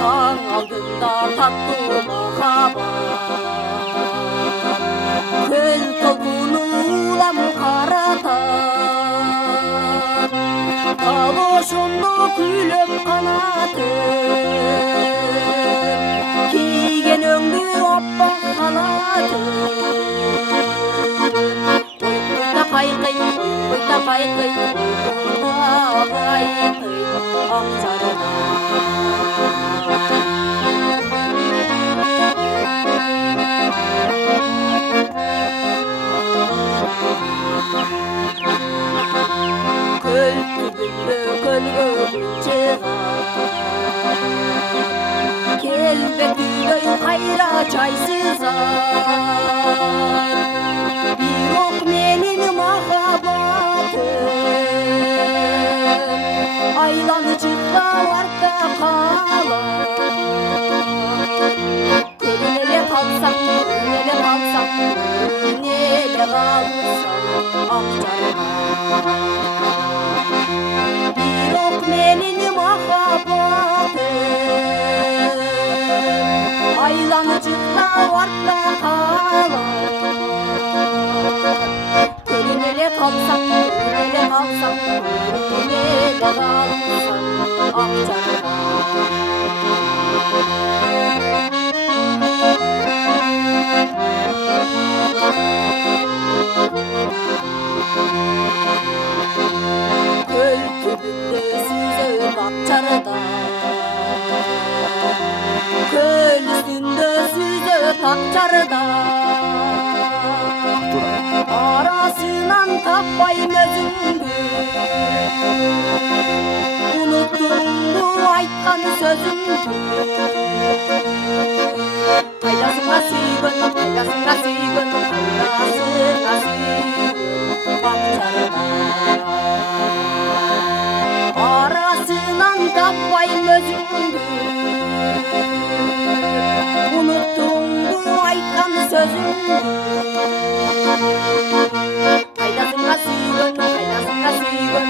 Taң алдында татты махаббат, көл толқыны улам қаратар, тал ошондо күйлөп канатын, кийген өңдү аппак халатын. Ойта кайкый, ойта кайкый, ойта кайкый, ак жарына. Көл түбүндө көлгө чыгат, келбетидөй кайра чайсызат, бирок менин махаббатым айланычыкта артта калат. Көнеле калсам, көнеле калсам, көнеле калсам ак жарга. Бирок менин махаббатым айланычыкта артта калат. Көнеле калсам, көнеле калсам, көнеле калсам ак жарга. Көл түбүндө сүзөт ак чарыда, көл үстүндө сүзөт ак чарыда, арасынан таппайм өзүмдү, унуттумбу айткан сөзүмдү. Кайдасыңа сүйгөн, кайдасыңа сүйгөн, кайдасыңа сүйгөн ак чарыда, арасынан таппайм өзүмдү, унуттумбу айткан сөзүмдү. Кайдасыңа сүйгөн, кайдасыңа сүйгөн